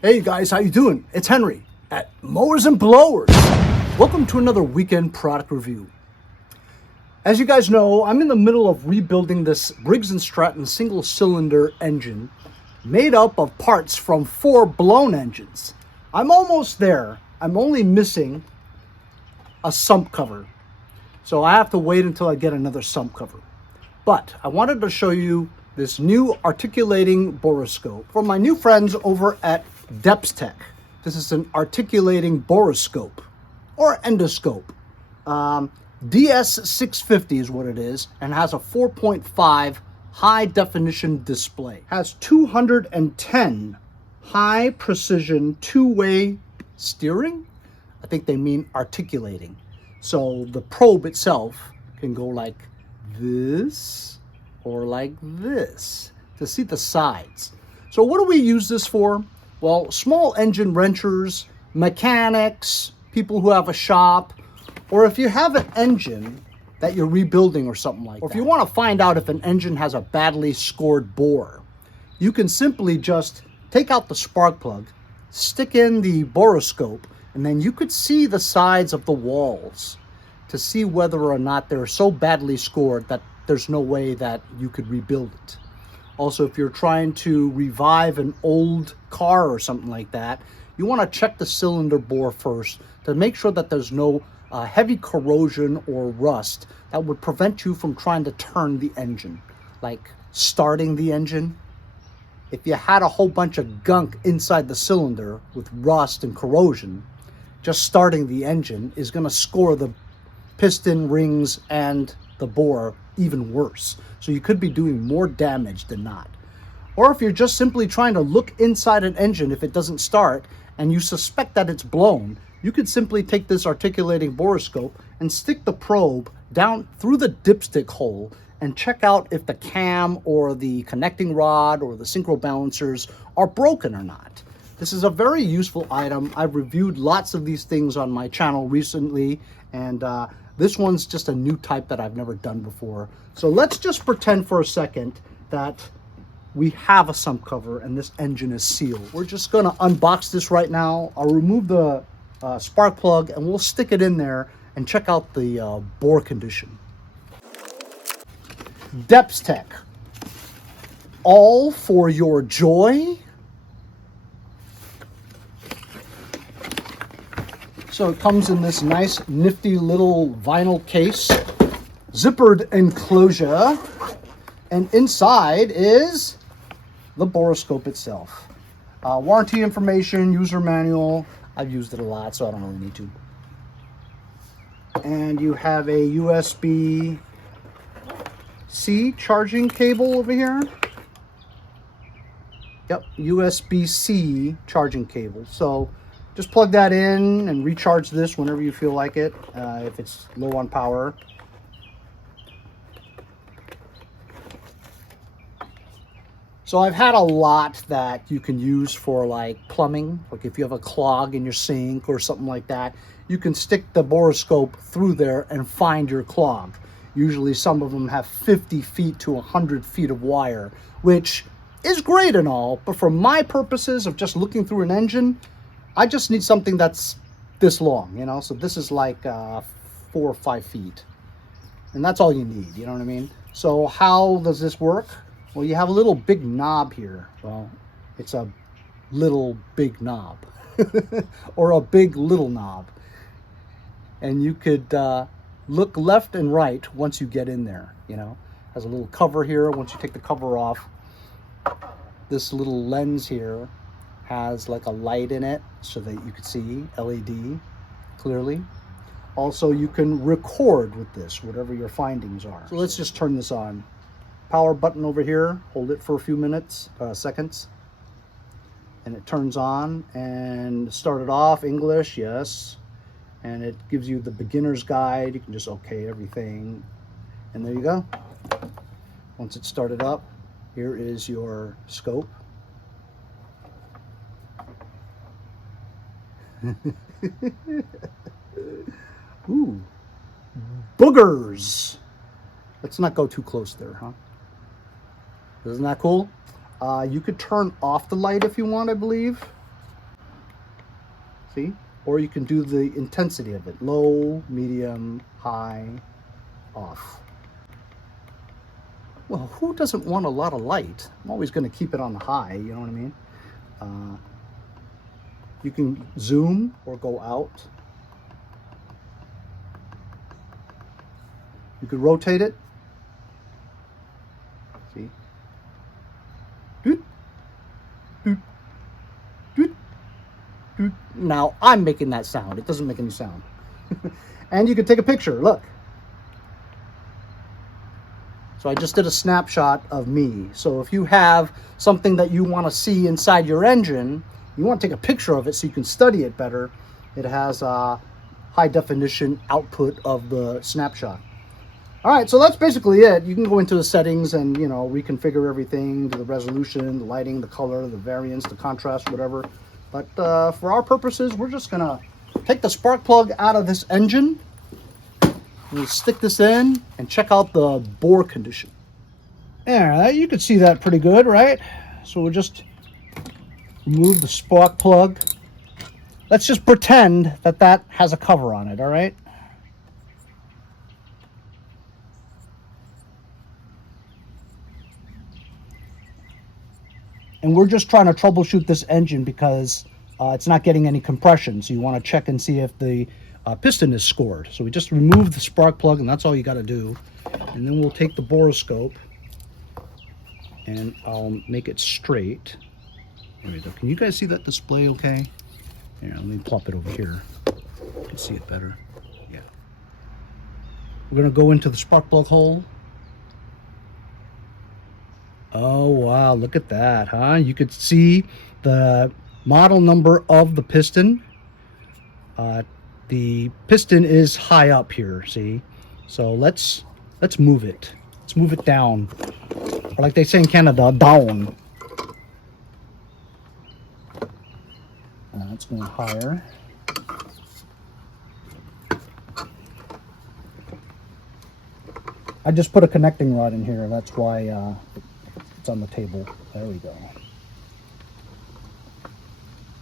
Hey guys, how you doing? It's Henry at Mowers and Blowers. Welcome to another weekend product review. As you guys know, I'm in the middle of rebuilding this Briggs & Stratton single-cylinder engine made up of parts from 4 blown engines. I'm almost there. I'm only missing a sump cover. So I have to wait until I get another sump cover. But I wanted to show you this new articulating borescope from my new friends over at DEPSTECH. This is an articulating borescope or endoscope. DS650 is what it is, and has a 4.5 high definition display. Has 210 high precision two-way steering. I think they mean articulating. So the probe itself can go like this or like this to see the sides. So what do we use this for? Well, small engine wrenchers, mechanics, people who have a shop, or if you have an engine that you're rebuilding or something like that. Or if you want to find out if an engine has a badly scored bore, you can simply just take out the spark plug, stick in the borescope, and then you could see the sides of the walls to see whether or not they're so badly scored that there's no way that you could rebuild it. Also, if you're trying to revive an old car or something like that, you want to check the cylinder bore first to make sure that there's no heavy corrosion or rust that would prevent you from trying to turn the engine, like starting the engine. If you had a whole bunch of gunk inside the cylinder with rust and corrosion, just starting the engine is going to score the piston rings and the bore even worse. So you could be doing more damage than not. Or if you're just simply trying to look inside an engine if it doesn't start and you suspect that it's blown, you could simply take this articulating borescope and stick the probe down through the dipstick hole and check out if the cam or the connecting rod or the synchro balancers are broken or not. This is a very useful item. I've reviewed lots of these things on my channel recently, and this one's just a new type that I've never done before. So let's just pretend for a second that we have a sump cover and this engine is sealed. We're just gonna unbox this right now. I'll remove the spark plug and we'll stick it in there and check out the bore condition. DEPSTECH, all for your joy. So it comes in this nice nifty little vinyl case, zippered enclosure, and inside is the borescope itself. Warranty information, user manual. I've used it a lot, so I don't really need to. And you have a USB-C charging cable over here. Yep, USB-C charging cable. So just plug that in and recharge this whenever you feel like it, if it's low on power. So I've had a lot that you can use for like plumbing, like if you have a clog in your sink or something like that, you can stick the borescope through there and find your clog. Usually some of them have 50 feet to 100 feet of wire, which is great and all, but for my purposes of just looking through an engine, I just need something that's this long, you know? So this is like 4 or 5 feet. And that's all you need, you know what I mean? So how does this work? Well, you have a little big knob here. Well, it's a little big knob. Or a big little knob. And you could look left and right once you get in there, you know? Has a little cover here. Once you take the cover off, this little lens here has like a light in it so that you can see LED clearly. Also, you can record with this, whatever your findings are. So let's just turn this on. Power button over here, hold it for a few seconds, and it turns on. And start it off, English, yes. And it gives you the beginner's guide. You can just okay everything. And there you go. Once it's started up, here is your scope. Ooh, boogers. Let's not go too close there, huh? Isn't that cool? You could turn off the light if you want, I believe. See? Or you can do the intensity of it. Low, medium, high, off. Well, who doesn't want a lot of light? I'm always going to keep it on the high, you know what I mean? You can zoom or go out. You could rotate it. See? Doot, doot, doot, doot. Now I'm making that sound. It doesn't make any sound. And you can take a picture. Look. So I just did a snapshot of me. So if you have something that you want to see inside your engine, you want to take a picture of it so you can study it better. It has a high definition output of the snapshot. All right, so that's basically it. You can go into the settings and, you know, reconfigure everything, to the resolution, the lighting, the color, the variance, the contrast, whatever. But for our purposes, we're just gonna take the spark plug out of this engine. We'll stick this in and check out the bore condition. Yeah, you can see that pretty good, right? So we'll just remove the spark plug. Let's just pretend that that has a cover on it, all right? And we're just trying to troubleshoot this engine because it's not getting any compression. So you want to check and see if the piston is scored. So we just remove the spark plug, and that's all you got to do. And then we'll take the borescope and I'll make it straight. There we go. Can you guys see that display okay? Here, let me plop it over here. You can see it better. Yeah. We're going to go into the spark plug hole. Oh, wow. Look at that, huh? You could see the model number of the piston. The piston is high up here, see? So let's move it. Let's move it down. Or like they say in Canada, down. It's going higher. I just put a connecting rod in here. That's why it's on the table. There we go.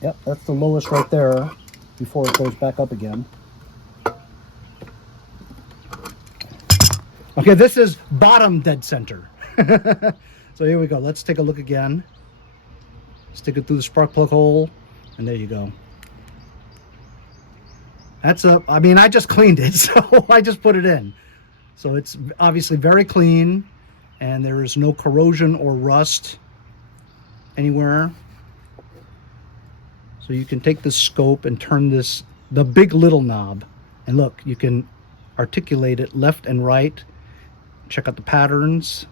Yep, that's the lowest right there before it goes back up again. Okay, this is bottom dead center. So here we go. Let's take a look again. Stick it through the spark plug hole, and there you go. That's I mean, I just cleaned it, so I just put it in. So it's obviously very clean, and there is no corrosion or rust anywhere. So you can take the scope and turn this, the big little knob, and look, you can articulate it left and right. Check out the patterns.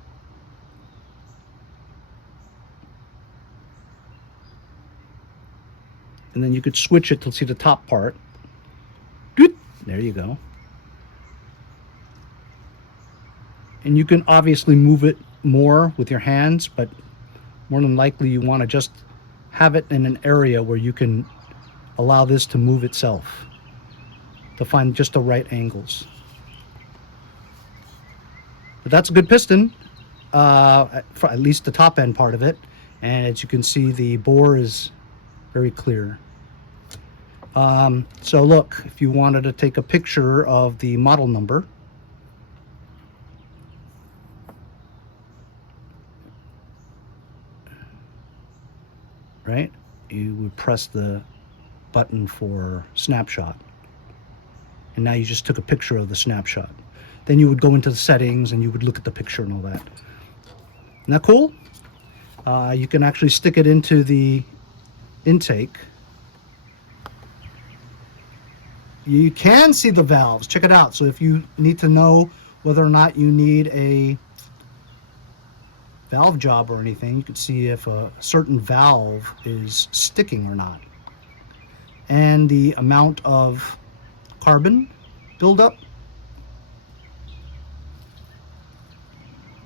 And then you could switch it to see the top part. There you go. And you can obviously move it more with your hands, but more than likely you want to just have it in an area where you can allow this to move itself to find just the right angles. But that's a good piston, for at least the top end part of it. And as you can see, the bore is very clear. So look, if you wanted to take a picture of the model number, right, you would press the button for snapshot, and now you just took a picture of the snapshot. Then you would go into the settings and you would look at the picture and all that. Isn't that cool? You can actually stick it into the intake. You can see the valves. Check it out. So if you need to know whether or not you need a valve job or anything, you can see if a certain valve is sticking or not, and the amount of carbon buildup.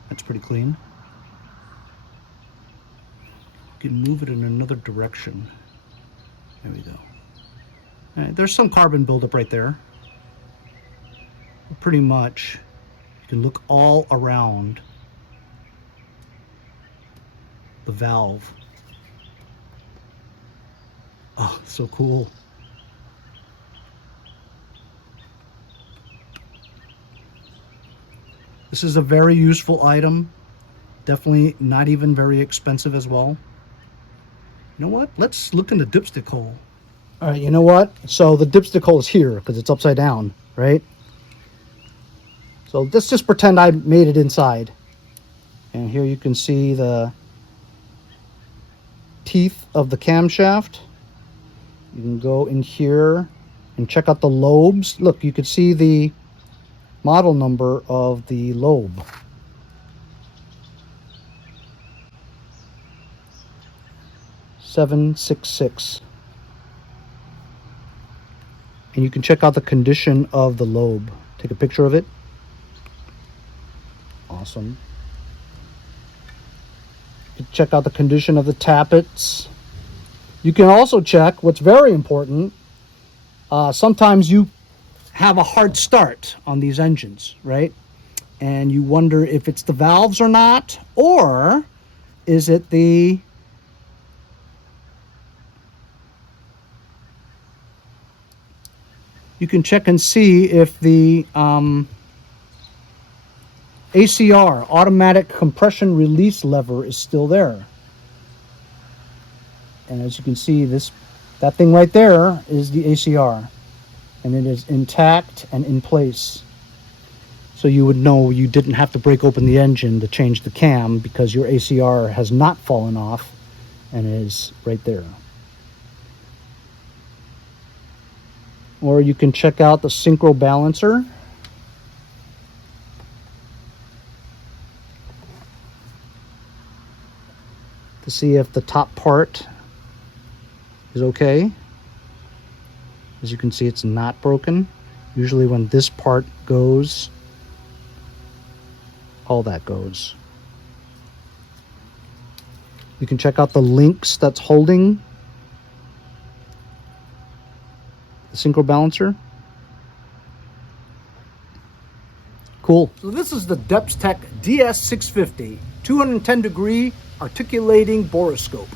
That's pretty clean. You can move it in another direction. There we go. All right, there's some carbon buildup right there. Pretty much, you can look all around the valve. Oh, so cool. This is a very useful item. Definitely not even very expensive as well. You know what? Let's look in the dipstick hole. All right, you know what? So the dipstick hole is here because it's upside down, right? So let's just pretend I made it inside. And here you can see the teeth of the camshaft. You can go in here and check out the lobes. Look, you can see the model number of the lobe. .766. And you can check out the condition of the lobe. Take a picture of it. Awesome. You can check out the condition of the tappets. You can also check what's very important. Sometimes you have a hard start on these engines, right? And you wonder if it's the valves or not, or is it the you can check and see if the ACR, automatic compression release lever, is still there. And as you can see, that thing right there is the ACR, and it is intact and in place. So you would know you didn't have to break open the engine to change the cam because your ACR has not fallen off and is right there. Or you can check out the synchro balancer. To see if the top part is okay. As you can see, it's not broken. Usually when this part goes, all that goes. You can check out the links that's holding the synchro balancer. Cool. So this is the DEPSTECH DS650 210 degree articulating borescope.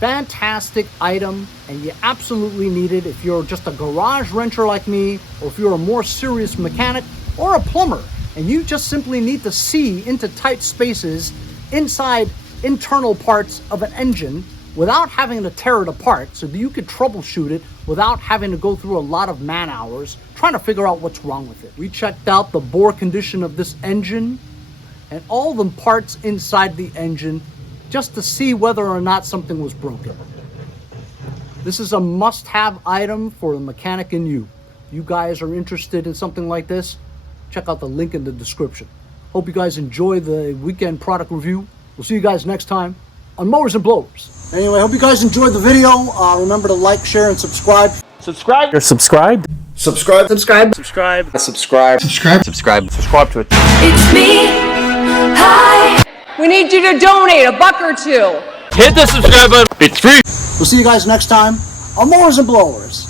Fantastic item, and you absolutely need it if you're just a garage renter like me, or if you're a more serious mechanic or a plumber and you just simply need to see into tight spaces inside internal parts of an engine without having to tear it apart, so that you could troubleshoot it without having to go through a lot of man hours trying to figure out what's wrong with it. We checked out the bore condition of this engine and all the parts inside the engine just to see whether or not something was broken. This is a must-have item for the mechanic in you. If you guys are interested in something like this, check out the link in the description. Hope you guys enjoy the weekend product review. We'll see you guys next time on Mowers and Blowers. Anyway, hope you guys enjoyed the video. Remember to like, share, and subscribe. Subscribe. You're subscribed. Subscribe. Subscribe. Subscribe. Subscribe. Subscribe. Subscribe. Subscribe to it. It's me. Hi. We need you to donate $1 or $2. Hit the subscribe button. It's free. We'll see you guys next time on Mowers and Blowers.